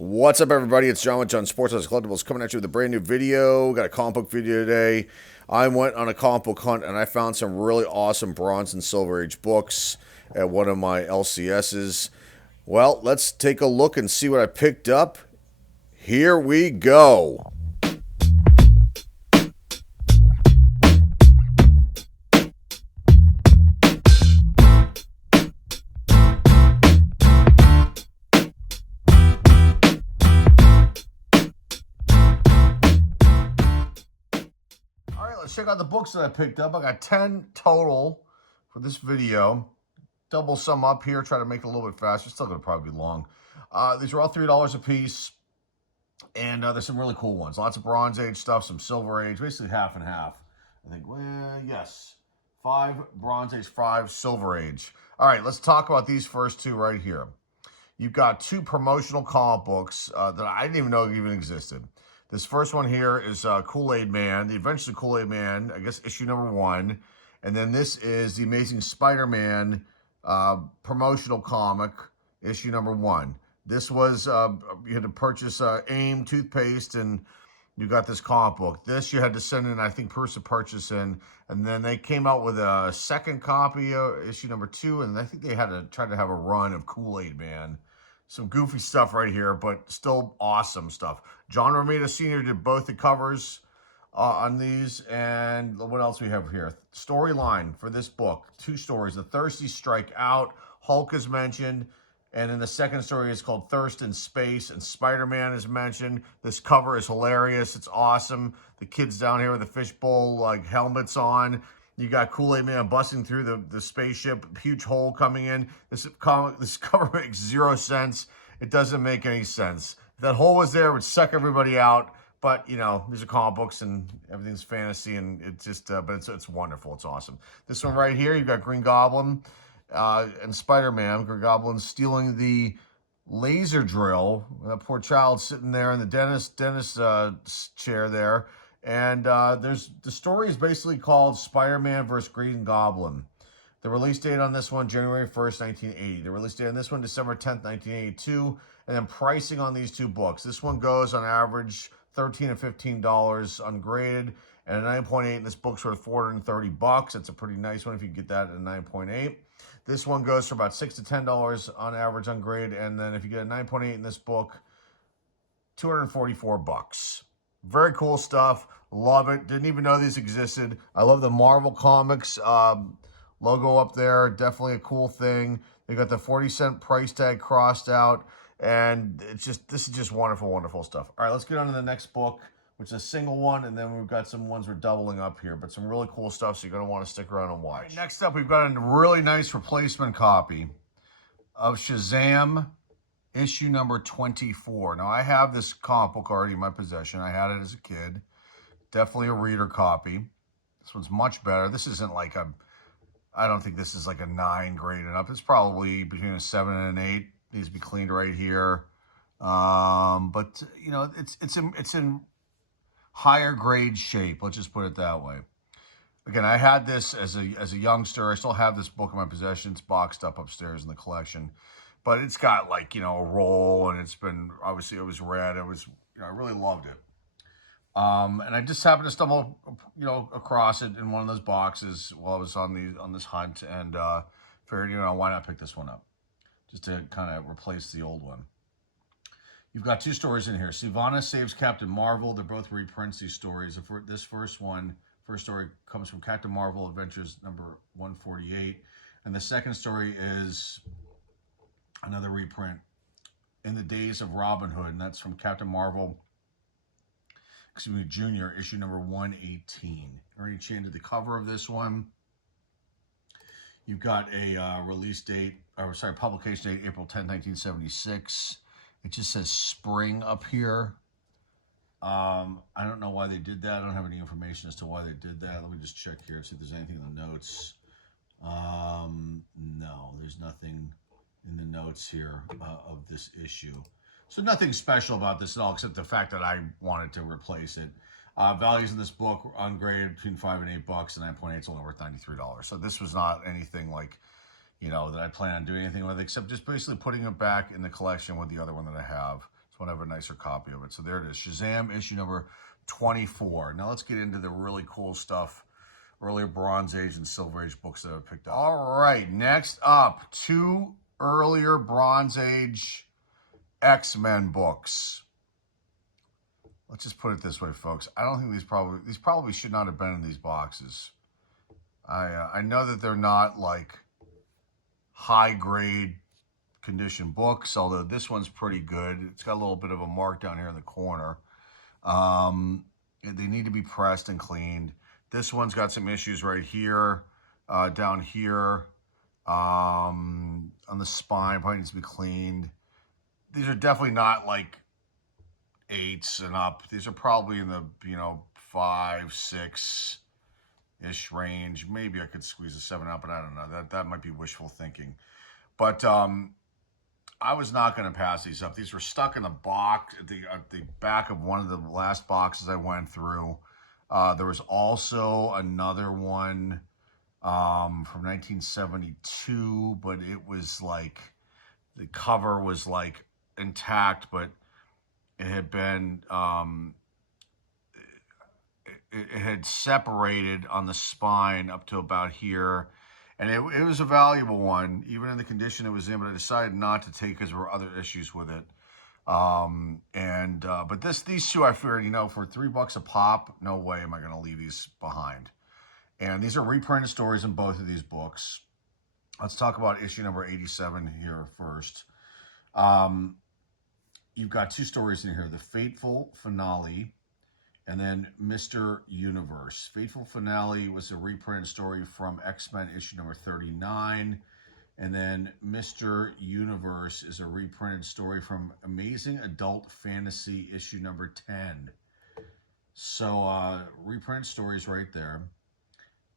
What's up, everybody? It's John with John Sports House Collectibles coming at you with a brand new video. Got a comic book video today. I went on a comic book hunt and I found some really awesome Bronze and Silver Age books at one of my LCSs. Well, let's take a look and see what I picked up. Here we go. Let's check out the books that I picked up. I got 10 total for this video. Double some up here, try to make it a little bit faster. It's still going to probably be long. These are all $3 a piece, and there's some really cool ones. Lots of Bronze Age stuff, some Silver Age, basically half and half. I think, well, yes. 5 Bronze Age, 5 Silver Age. All right, let's talk about these first two right here. You've got 2 promotional comic books that I didn't even know even existed. This first one here is Kool-Aid Man, the Adventures of Kool-Aid Man, I guess issue number 1. And then this is the Amazing Spider-Man promotional comic, issue number 1. This was, you had to purchase AIM toothpaste and you got this comic book. This you had to send in, I think, proof of purchase in. And then they came out with a second copy, issue number 2. And I think they had to try to have a run of Kool-Aid Man. Some goofy stuff right here, but still awesome stuff. John Romita Sr. did both the covers on these. And what else we have here? Storyline for this book. 2 stories. The Thirsty Strike Out. Hulk is mentioned. And then the second story is called Thirst in Space. And Spider-Man is mentioned. This cover is hilarious. It's awesome. The kids down here with the fishbowl like helmets on. You got Kool-Aid Man busting through the spaceship, huge hole coming in. This cover makes 0 sense. It doesn't make any sense. If that hole was there, it would suck everybody out. But, you know, these are comic books and everything's fantasy, and it's just, but it's wonderful. It's awesome. This one right here, you've got Green Goblin and Spider-Man. Green Goblin stealing the laser drill. That poor child sitting there in the dentist chair there. And the story is basically called Spider-Man vs. Green Goblin. The release date on this one, January 1st, 1980. The release date on this one, December 10th, 1982. And then pricing on these 2 books. This one goes on average $13 and $15 ungraded. And a 9.8, and this book's worth $430. It's a pretty nice one if you can get that at a 9.8. This one goes for about $6 to $10 on average ungraded. And then if you get a 9.8 in this book, $244. Very cool stuff. Love it. Didn't even know these existed. I love the Marvel Comics logo up there. Definitely a cool thing. They got the 40-cent price tag crossed out. And this is just wonderful, wonderful stuff. All right, let's get on to the next book, which is a single one. And then we've got some ones we're doubling up here. But some really cool stuff, so you're going to want to stick around and watch. Right, next up, we've got a really nice replacement copy of Shazam issue number 24. Now, I have this comic book already in my possession. I had it as a kid. Definitely a reader copy. This one's much better. This isn't like I don't think this is like a 9 graded up. It's probably between a 7 and an 8. Needs to be cleaned right here. But, you know, it's in higher grade shape. Let's just put it that way. Again, I had this as a youngster. I still have this book in my possession. It's boxed up upstairs in the collection. But it's got, like, you know, a roll, and it's been, obviously, it was red. It was, you know, I really loved it. And I just happened to stumble, you know, across it in one of those boxes while I was on this hunt, and figured, you know, why not pick this one up? Just to kind of replace the old one. You've got 2 stories in here. Sivana saves Captain Marvel. They're both reprints, these stories. This first story comes from Captain Marvel Adventures number 148. And the second story is another reprint, In the Days of Robin Hood, and that's from Captain Marvel, Junior, issue number 118. Already changed the cover of this one. You've got a publication date, April 10, 1976. It just says spring up here. I don't know why they did that. I don't have any information as to why they did that. Let me just check here and see if there's anything in the notes. No, there's nothing in the notes here of this issue. So nothing special about this at all, except the fact that I wanted to replace it. Values in this book ungraded between $5 and $8, and 9.8 is only worth $93. So this was not anything like, you know, that I plan on doing anything with, except just basically putting it back in the collection with the other one that I have. It's one have a nicer copy of it. So there it is, Shazam issue number 24. Now let's get into the really cool stuff. Earlier Bronze Age and Silver Age books that I picked up. All right, next up, 2 earlier Bronze Age X-Men books. Let's just put it this way, folks. I don't think these probably should not have been in these boxes. I know that they're not like high grade condition books, although this one's pretty good. It's got a little bit of a mark down here in the corner. They need to be pressed and cleaned. This one's got some issues right here, down here, on the spine, probably needs to be cleaned. These are definitely not like 8s and up. These are probably in the, 5, 6-ish range. Maybe I could squeeze a 7 out, but I don't know. That might be wishful thinking. But I was not going to pass these up. These were stuck in the box at the back of one of the last boxes I went through. There was also another one from 1972, but it was like the cover was like intact, but it had been it had separated on the spine up to about here. And it was a valuable one, even in the condition it was in, but I decided not to take because there were other issues with it. But these two, I figured, for $3 a pop, no way am I going to leave these behind. And these are reprinted stories in both of these books. Let's talk about issue number 87 here first. You've got 2 stories in here, The Fateful Finale and then Mr. Universe. Fateful Finale was a reprinted story from X-Men issue number 39. And then Mr. Universe is a reprinted story from Amazing Adult Fantasy issue number 10. So reprinted stories right there.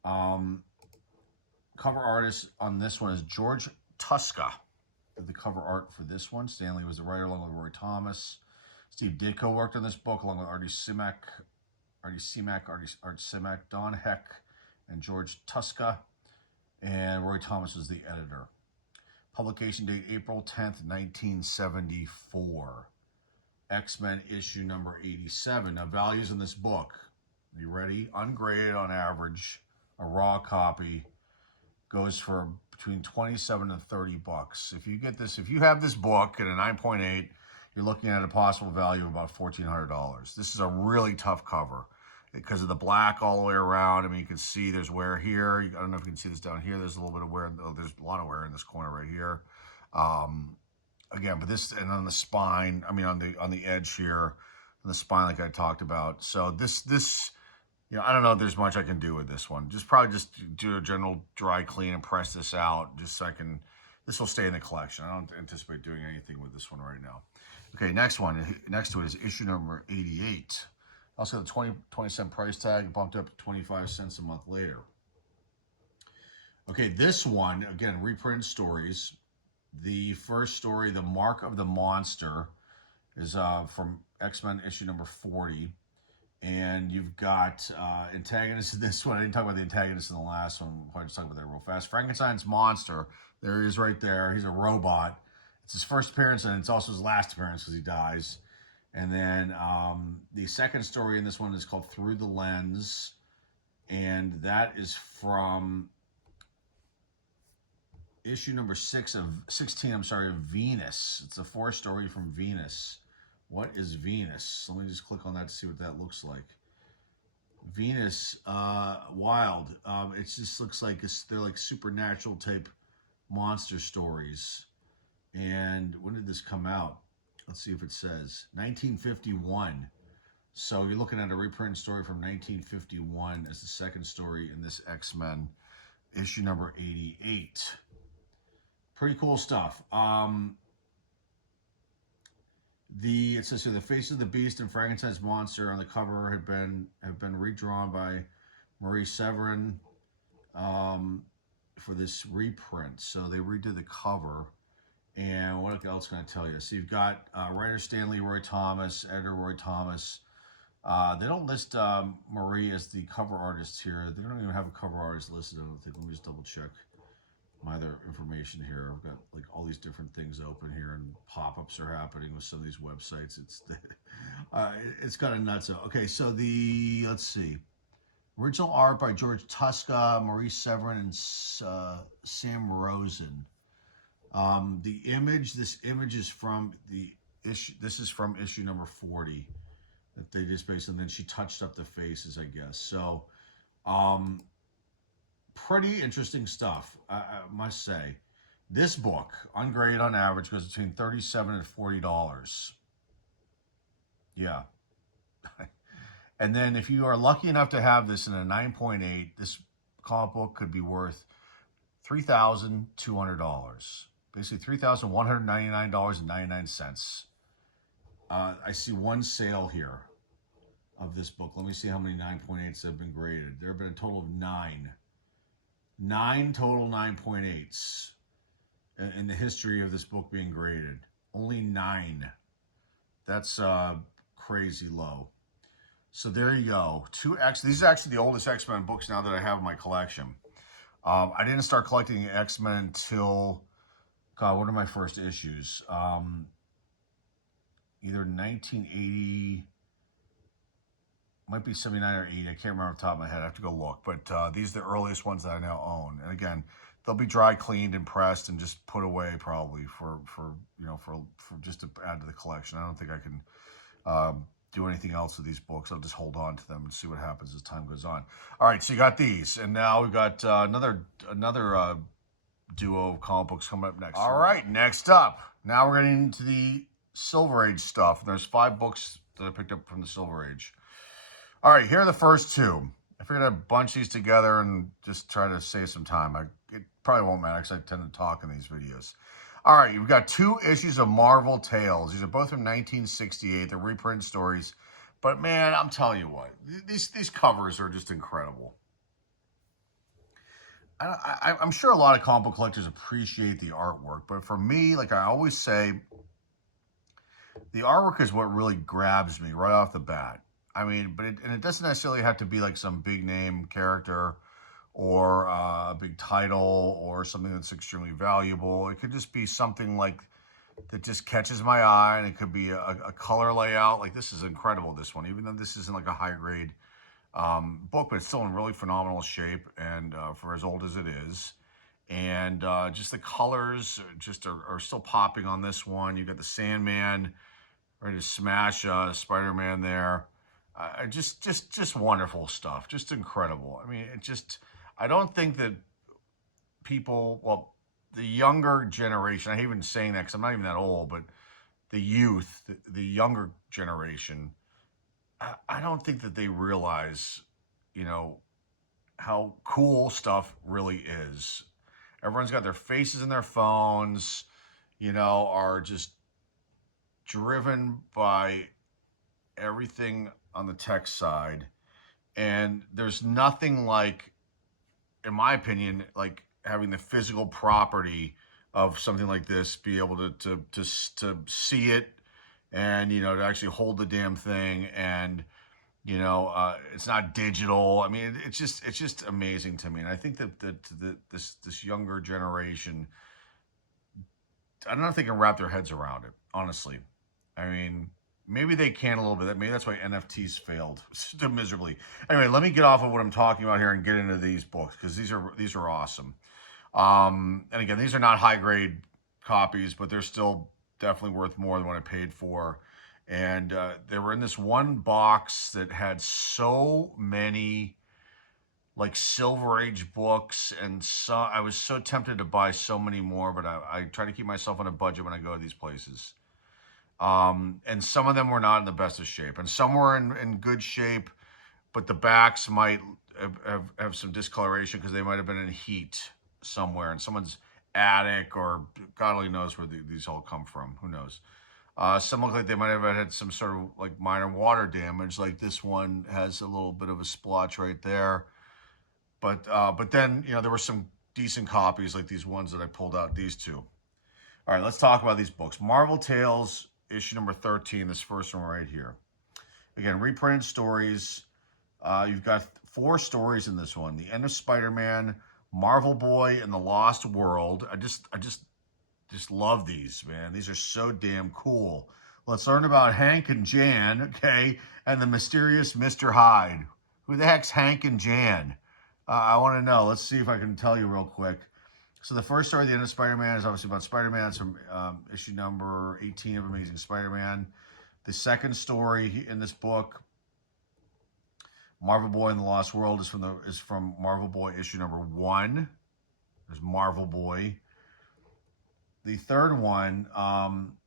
Cover artist on this one is George Tuska. Did the cover art for this one. Stanley was the writer along with Roy Thomas. Steve Ditko worked on this book along with Art Simak, Don Heck, and George Tuska. And Roy Thomas was the editor. Publication date April 10th, 1974. X-Men issue number 87. Now, values in this book. Are you ready? Ungraded on average. A raw copy goes for between $27 and $30. If you get this, if you have this book at a 9.8, you're looking at a possible value of about $1,400. This is a really tough cover because of the black all the way around. I mean, you can see there's wear here. I don't know if you can see this down here. There's a little bit of wear. Oh, there's a lot of wear in this corner right here. Again, but this, and on the spine, I mean, on the edge here, on the spine, like I talked about. So this, I don't know if there's much I can do with this one. Probably just do a general dry clean and press this out just so this will stay in the collection. I don't anticipate doing anything with this one right now. Okay, next to it is issue number 88. Also the 20-cent price tag, bumped up to 25 cents a month later. Okay, this one, again, reprint stories. The first story, The Mark of the Monster, is from X-Men issue number 40. And you've got antagonists in this one. I didn't talk about the antagonist in the last one. I'll just talk about that real fast. Frankenstein's monster. There he is right there. He's a robot. It's his first appearance, and it's also his last appearance because he dies. And then the second story in this one is called Through the Lens. And that is from issue number 16 of Venus. It's a 4-story from Venus. What is Venus? Let me just click on that to see what that looks like. Venus, wild. It just looks like they're like supernatural type monster stories. And when did this come out? Let's see if it says 1951. So you're looking at a reprint story from 1951 as the second story in this X-Men issue number 88. Pretty cool stuff. It says here the face of the beast and Frankenstein's monster on the cover have been redrawn by Marie Severin for this reprint. So they redid the cover. And what else can I tell you? So you've got writer Stanley Roy Thomas, editor Roy Thomas. They don't list Marie as the cover artist here. They don't even have a cover artist listed, I don't think. Let me just double check. my other information here. I've got like all these different things open here, and pop-ups are happening with some of these websites. It's kind of nuts. Okay, so let's see. Original art by George Tuska, Maurice Severin, and Sam Rosen. This image is from the issue. This is from issue number 40 that they just based, and then she touched up the faces, I guess. So, pretty interesting stuff, I must say. This book, ungraded on average, goes between $37 and $40. Yeah. And then if you are lucky enough to have this in a 9.8, this comic book could be worth $3,200. Basically $3,199.99. I see one sale here of this book. Let me see how many 9.8s have been graded. There have been a total of 9. 9 total 9.8s in the history of this book being graded. Only 9. That's crazy low. So there you go. These are actually the oldest X-Men books now that I have in my collection. I didn't start collecting X-Men until, God, what are my first issues? Either 1980, might be 79 or 80. I can't remember off the top of my head. I have to go look. But these are the earliest ones that I now own. And again, they'll be dry cleaned and pressed and just put away probably for just to add to the collection. I don't think I can do anything else with these books. I'll just hold on to them and see what happens as time goes on. All right, so you got these, and now we've got another duo of comic books coming up next. All right, next up. Now we're getting into the Silver Age stuff. There's 5 books that I picked up from the Silver Age. All right, here are the first 2. I figured I'd bunch these together and just try to save some time. It probably won't matter because I tend to talk in these videos. All right, you've got 2 issues of Marvel Tales. These are both from 1968. They're reprint stories. But man, I'm telling you what, these covers are just incredible. I'm sure a lot of comic book collectors appreciate the artwork, but for me, like I always say, the artwork is what really grabs me right off the bat. I mean, it doesn't necessarily have to be like some big name character or a big title or something that's extremely valuable. It could just be something like that just catches my eye, and it could be a color layout. Like this is incredible, this one, even though this isn't like a high grade book, but it's still in really phenomenal shape and for as old as it is. And just the colors just are still popping on this one. You got the Sandman ready to smash Spider-Man there. Just wonderful stuff. Just incredible. I mean, I don't think that people, well, the younger generation, I hate even saying that because I'm not even that old, but the youth, the younger generation, I don't think that they realize, how cool stuff really is. Everyone's got their faces in their phones, are just driven by everything on the tech side. And there's nothing like, in my opinion, like having the physical property of something like this, be able to see it and, to actually hold the damn thing. And, it's not digital. I mean, it's just amazing to me. And I think that this younger generation, I don't know if they can wrap their heads around it, honestly. I mean, maybe they can a little bit. Maybe that's why NFTs failed miserably. Anyway, let me get off of what I'm talking about here and get into these books because these are awesome. And again, these are not high grade copies, but they're still definitely worth more than what I paid for. And they were in this one box that had so many like Silver Age books, and so I was so tempted to buy so many more, but I try to keep myself on a budget when I go to these places. And some of them were not in the best of shape, and some were in good shape, but the backs might have some discoloration because they might have been in heat somewhere in someone's attic, or God only knows where these all come from. Who knows? Some look like they might have had some sort of like minor water damage. Like this one has a little bit of a splotch right there. But then, there were some decent copies like these ones that I pulled out, these 2. All right, let's talk about these books. Marvel Tales, issue number 13, this first one right here. Again, reprinted stories. You've got 4 stories in this one. The End of Spider-Man, Marvel Boy and the Lost World. I just love these, man. These are so damn cool. Let's learn about Hank and Jan, okay, and the mysterious Mr. Hyde. Who the heck's Hank and Jan? I want to know. Let's see if I can tell you real quick. So the first story, The End of Spider-Man, is obviously about Spider-Man. It's from issue number 18 of Amazing Spider-Man. The second story in this book, Marvel Boy and the Lost World, is from Marvel Boy issue number 1. There's Marvel Boy. The third one,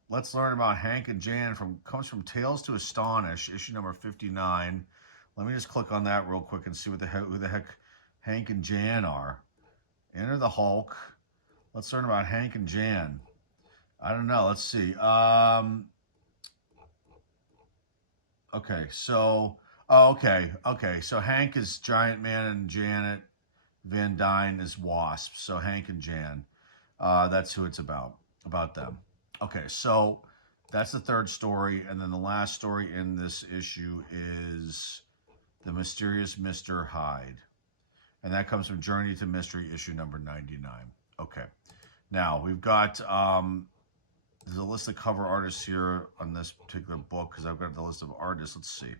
Let's Learn About Hank and Jan, comes from Tales to Astonish, issue number 59. Let me just click on that real quick and see who the heck Hank and Jan are. Enter the Hulk. Let's learn about Hank and Jan. I don't know. Let's see. Okay, so so Hank is Giant Man and Janet Van Dyne is Wasp. So Hank and Jan. That's who it's about them. Okay, so that's the third story. And then the last story in this issue is The Mysterious Mr. Hyde. And that comes from Journey to Mystery, issue number 99. Okay. Now, we've got, there's a list of cover artists here on this particular book, because I've got the list of artists. Let's see.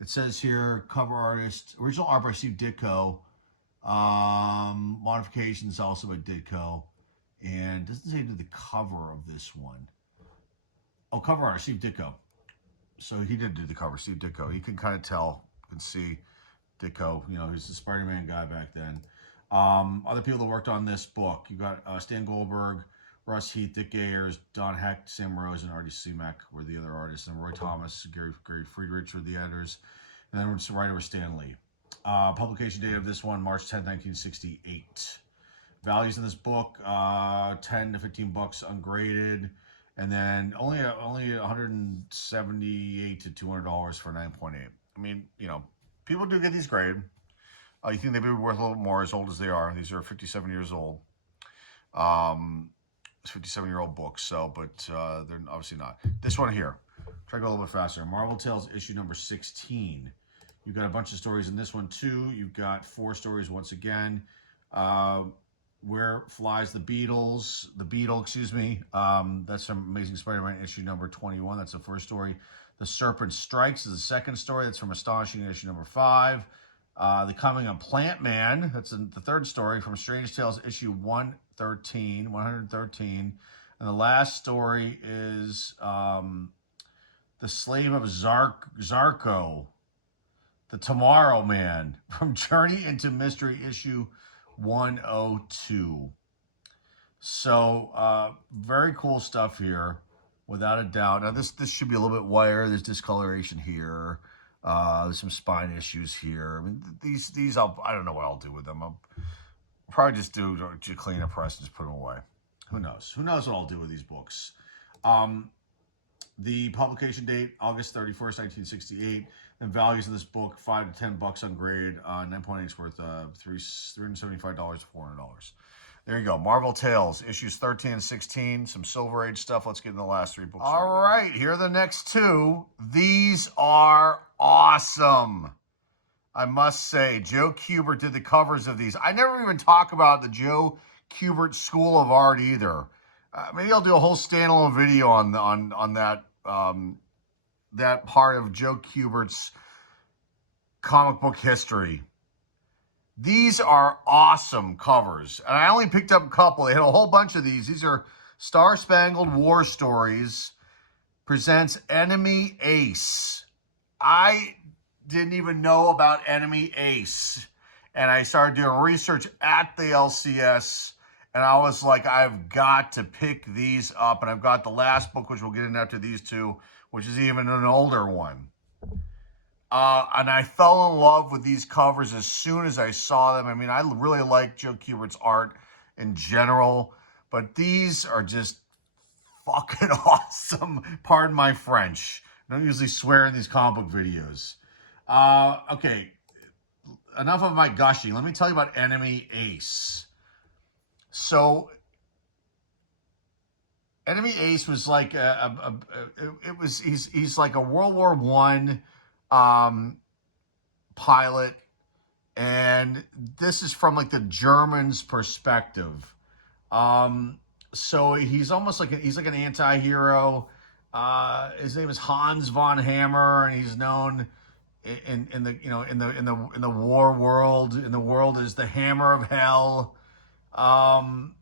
It says here, cover artist, original art by Steve Ditko. Modifications also by Ditko. And it doesn't say the cover of this one. Oh, cover artist, Steve Ditko. So he did do the cover, Steve Ditko. You can kind of tell, you can see Ditko, he's the Spider-Man guy back then. Other people that worked on this book, you got Stan Goldberg, Russ Heath, Dick Ayers, Don Hecht, Sam Rose, and Artie Simek were the other artists, and Roy Thomas, Gary Friedrich were the editors, and then the writer was Stan Lee. Publication date of this one, March 10th, 1968. Values in this book, $10 to $15 ungraded, and then only $178 to $200 for 9.8. I mean, people do get these graded. You think they'd be worth a little more as old as they are. These are 57 years old. It's 57-year-old books, so, but they're obviously not. This one here, try to go a little bit faster. Marvel Tales, issue number 16. You've got a bunch of stories in this one, too. You've got 4 stories once again. Where Flies the Beetle, excuse me. That's from Amazing Spider-Man, issue number 21. That's the first story. The Serpent Strikes is the second story. That's from Astonishing, issue number 5. The Coming of Plant Man, that's the third story from Strange Tales, issue 113. And the last story is The Slave of Zarko, The Tomorrow Man, from Journey into Mystery, issue 102. So, very cool stuff here, without a doubt. Now, this should be a little bit wider. There's discoloration here. There's some spine issues here. I mean, these I don't know what I'll do with them. I'll probably just do clean a press and just put them away. Who knows? Who knows what I'll do with these books? The publication date, August 31st, 1968. And values of this book, $5 to $10 ungraded. 9.8 is worth $375 to $400. There you go. Marvel Tales, issues 13 and 16. Some Silver Age stuff. Let's get into the last 3 books. All right, here are the next 2. These are awesome. I must say, Joe Kubert did the covers of these. I never even talk about the Joe Kubert School of Art either. Maybe I'll do a whole standalone video on that that part of Joe Kubert's comic book history. These are awesome covers. And I only picked up a couple. They had a whole bunch of these. These are Star Spangled War Stories presents Enemy Ace. I didn't even know about Enemy Ace. And I started doing research at the LCS. And I was like, I've got to pick these up. And I've got the last book, which we'll get in after these 2, which is even an older one. And I fell in love with these covers as soon as I saw them. I mean, I really like Joe Kubert's art in general, but these are just fucking awesome. Pardon my French. I don't usually swear in these comic book videos. Okay, enough of my gushing. Let me tell you about Enemy Ace. So, Enemy Ace was like he's like a World War I pilot, And this is from like the Germans' perspective. So he's almost like he's like an anti-hero. His name is Hans von Hammer, and he's known in the in the war world in the world as the Hammer of Hell. Um,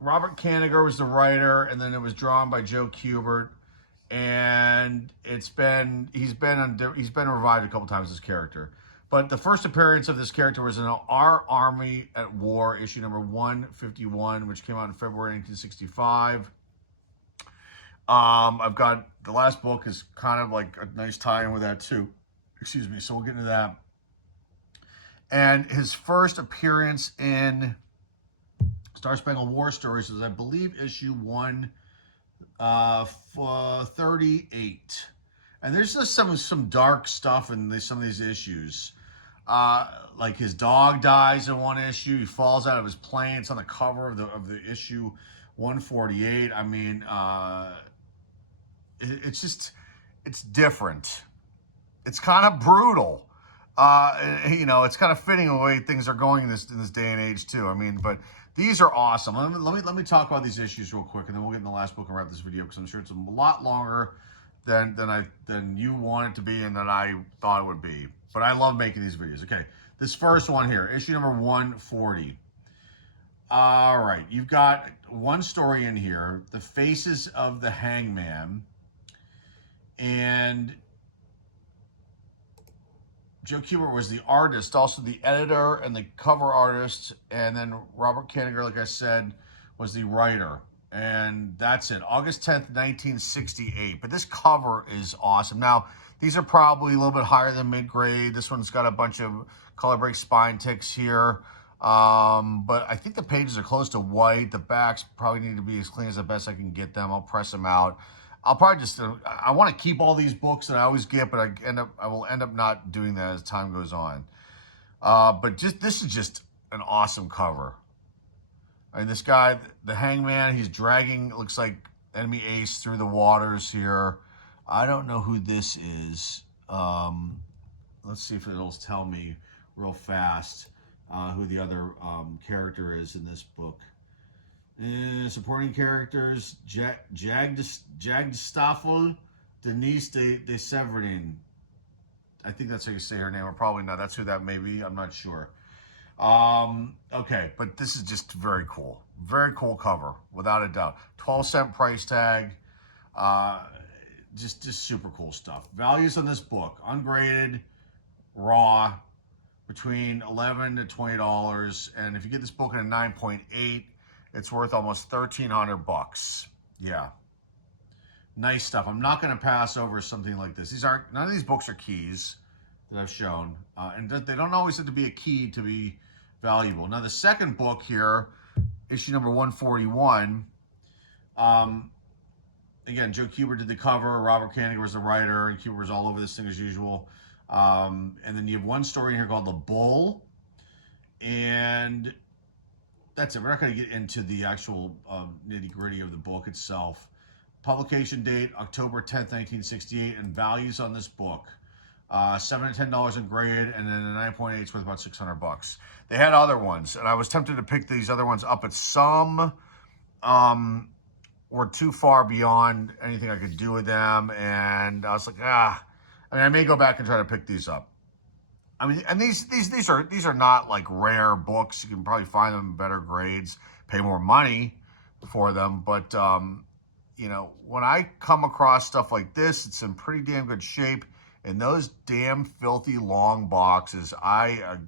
Robert Kanigher was the writer, and then it was drawn by Joe Kubert. And he's been revived a couple times, this character. But the first appearance of this character was in Our Army at War, issue number 151, which came out in February 1965. I've got the last book is kind of like a nice tie-in with that too. Excuse me. So we'll get into that. And his first appearance in Star Spangled War Stories is, I believe, issue 138. And there's just some dark stuff in some of these issues. Like his dog dies in one issue. He falls out of his plane. It's on the cover of the issue 148. I mean, it's different. It's kind of brutal. It's kind of fitting the way things are going in this day and age too. I mean, but these are awesome. Let me talk about these issues real quick, and then we'll get in the last book and wrap this video, because I'm sure it's a lot longer than you want it to be and than I thought it would be. But I love making these videos. Okay, this first one here, issue number 140. All right, you've got one story in here, The Faces of the Hangman, and Joe Kubert was the artist, also the editor and the cover artist, and then Robert Kanigher, like I said, was the writer. And that's it, August 10th, 1968. But this cover is awesome. Now, these are probably a little bit higher than mid-grade. This one's got a bunch of color break spine ticks here. But I think the pages are close to white. The backs probably need to be as clean as the best I can get them. I'll press them out. I'll probably just, I want to keep all these books that I always get, but I will end up not doing that as time goes on. But this is just an awesome cover. I mean, this guy, the Hangman, he's dragging, it looks like enemy ace through the waters here. I don't know who this is. Let's see if it'll tell me real fast who the other character is in this book. Supporting characters, Jagdstoffel, Denise de Severin. I think that's how you say her name, or probably not. That's who that may be. I'm not sure. Okay, but this is just very cool. Very cool cover, without a doubt. 12-cent price tag. Just super cool stuff. Values on this book, ungraded, raw, between $11 to $20. And if you get this book in a 9.8, it's worth almost $1,300. Yeah. Nice stuff. I'm not going to pass over something like this. None of these books are keys that I've shown. And they don't always have to be a key to be valuable. Now, the second book here, issue number 141, again, Joe Kubert did the cover, Robert Kanigher was the writer, and Kubert was all over this thing as usual. And then you have one story in here called The Bull, and that's it. We're not going to get into the actual nitty-gritty of the book itself. Publication date, October 10th, 1968, and values on this book. $7 to $10 in grade, and then a 9.8 is worth about $600. They had other ones, and I was tempted to pick these other ones up, but some were too far beyond anything I could do with them, and I was like, I mean, I may go back and try to pick these up. I mean, and these are not like rare books. You can probably find them in better grades, pay more money for them, but when I come across stuff like this, it's in pretty damn good shape. And those damn filthy long boxes, I'm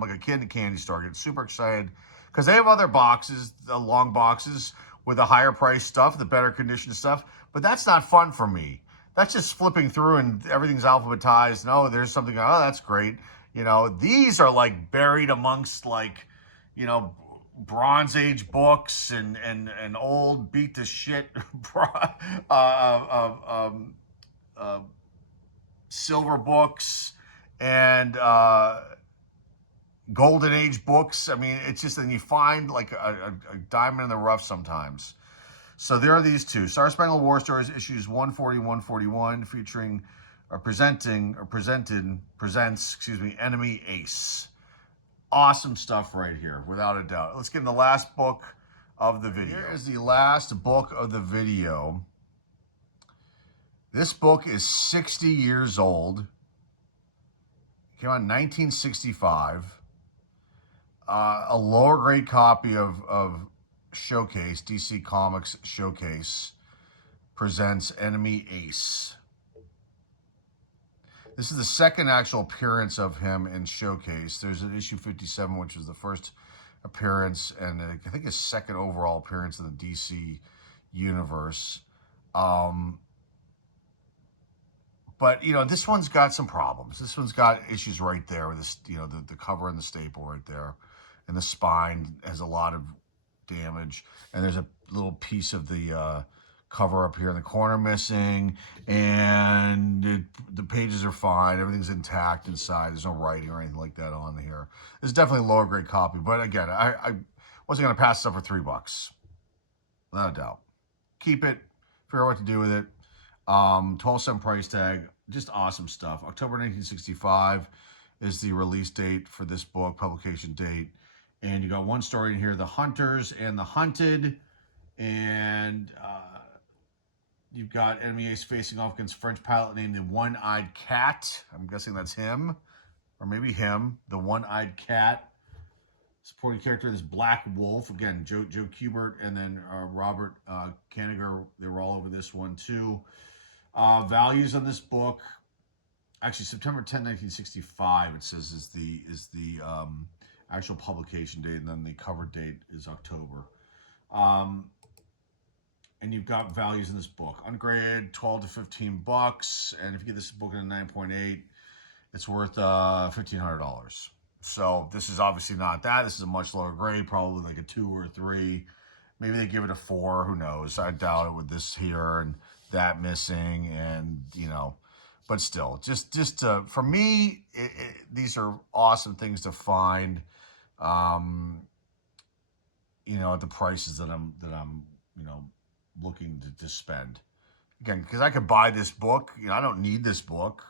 like a kid in a candy store. I get super excited because they have other boxes, the long boxes with the higher price stuff, the better condition stuff. But that's not fun for me. That's just flipping through and everything's alphabetized. No, there's something. Oh, that's great. These are like buried amongst Bronze Age books and old beat to shit silver books and Golden Age books. I mean, it's just, and you find like a diamond in the rough sometimes. So there are these two. Star Spangled War Stories, issues 140, 141, featuring presents, Enemy Ace. Awesome stuff right here, without a doubt. Let's get in the last book of the video. Here is the last book of the video. This book is 60 years old. It came out in 1965. A lower grade copy of Showcase, DC Comics Showcase, presents Enemy Ace. This is the second actual appearance of him in Showcase. There's an issue 57, which was the first appearance, and I think his second overall appearance in the DC universe. But, this one's got some problems. This one's got issues right there with this, the cover and the staple right there. And the spine has a lot of damage. And there's a little piece of the cover up here in the corner missing, and the pages are fine. Everything's intact inside. There's no writing or anything like that on here. This is definitely a lower grade copy, but again, I wasn't going to pass this up for $3, without a doubt. Keep it, figure out what to do with it. 12-cent price tag, just awesome stuff. October 1965 is the release date for this book, publication date, and you got one story in here: The Hunters and the Hunted, and you've got Enemy Ace facing off against a French pilot named the One-Eyed Cat. I'm guessing that's him, or maybe him, the One-Eyed Cat. Supporting character is Black Wolf. Again, Joe Kubert and then Robert Kanigher. They were all over this one too. Values on this book, actually September 10, 1965. It says is the actual publication date, and then the cover date is October. And you've got values in this book. Ungraded, $12 to $15, and if you get this book in a 9.8, it's worth $1,500. So this is obviously not that. This is a much lower grade, probably like a 2 or a 3. Maybe they give it a 4. Who knows? I doubt it with this here and that missing, and but still, just for me, these are awesome things to find. At the prices that I'm looking to spend. Again, because I could buy this book. I don't need this book.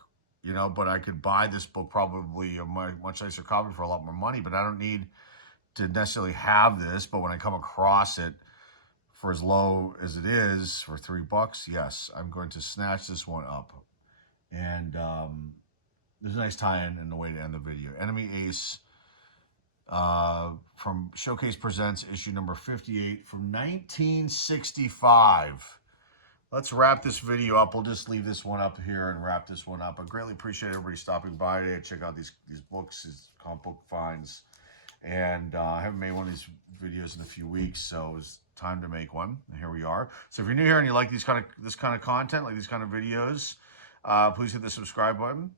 But I could buy this book, probably a much nicer copy, for a lot more money. But I don't need to necessarily have this. But when I come across it for as low as it is, for $3, yes, I'm going to snatch this one up. And there's a nice tie-in and a way to end the video. Enemy Ace from Showcase Presents, issue number 58 from 1965. Let's wrap this video up. We'll just leave this one up here and wrap this one up. I greatly appreciate everybody stopping by today to check out these books, these comic book finds. And I haven't made one of these videos in a few weeks, so it's time to make one. And here we are. So if you're new here and you like this kind of content, like these kind of videos, please hit the subscribe button.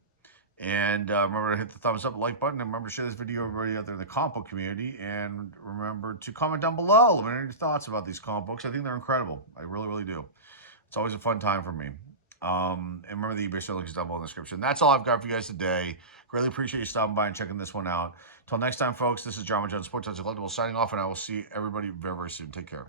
And remember to hit the thumbs up, like button, and remember to share this video with everybody out there in the comic book community. And remember to comment down below. Let me know your thoughts about these comic books. I think they're incredible. I really, really do. It's always a fun time for me. And remember, the eBay store link is down below in the description. That's all I've got for you guys today. Greatly appreciate you stopping by and checking this one out. Until next time, folks, this is John Jones, Sports Collectible, signing off, and I will see everybody very, very soon. Take care.